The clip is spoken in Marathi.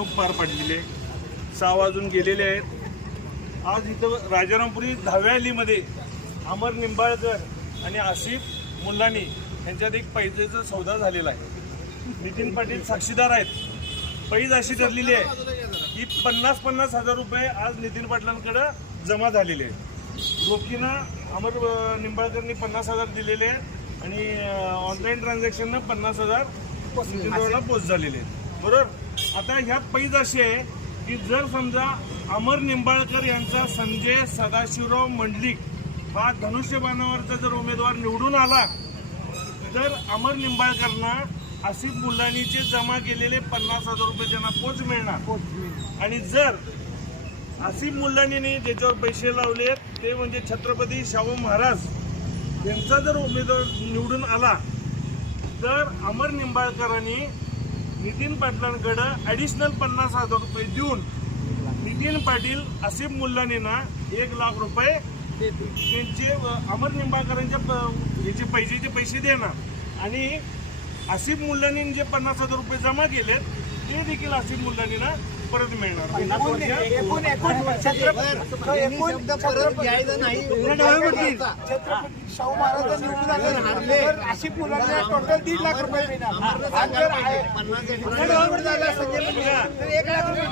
निवडणूक पार पडलेली आहे. सहा वाजून गेलेले आहेत. आज इथं राजारामपुरी दहाव्या अलीमध्ये अमर निंबाळकर आणि आसिफ मुल्लानी यांच्यात एक पैजेचा सौदा झालेला आहे. नितीन पाटील साक्षीदार आहेत. पैज अशी धरलेली आहे की पन्नास पन्नास हजार रुपये आज नितीन पाटलांकडे जमा झालेले आहेत. रोखीनं अमर निंबाळकरनी पन्नास हजार दिलेले आहेत आणि ऑनलाईन ट्रान्झॅक्शननं पन्नास हजार नितीन पाटलांना पोस्ट झालेले आहेत. बरोबर? आता ह्या पैज आहे की जर समजा अमर निंबाळकर यांचा संजय सदाशिवराव मंडलिक हा धनुष्यबाणावरचा जर उमेदवार निवडून आला तर अमर निंबाळकरना आसिफ मुलानीचे जमा केलेले पन्नास हजार रुपये त्यांना पोच मिळणार. आणि जर आसिफ मुल्लानीने ज्याच्यावर पैसे लावले ते म्हणजे छत्रपती शाहू महाराज यांचा जर उमेदवार निवडून आला तर अमर निंबाळकरांनी नितीन पाटलांकडं ॲडिशनल पन्नास हजार रुपये देऊन नितीन पाटील आसिफ मुल्लानींना एक लाख रुपये त्यांचे अमर निंबाळकरांच्या प- याचे पैसेचे पैसे देणार. आणि आसिफ मुल्लानीने जे पन्नास हजार रुपये जमा केलेत ते देखील आसिफ मुल्लानीना परत मिळणार. नाही शाहू महाराज निवडून आले तर मुलांना टोटल दीड लाख रुपये मिळणार एक लाख रुपये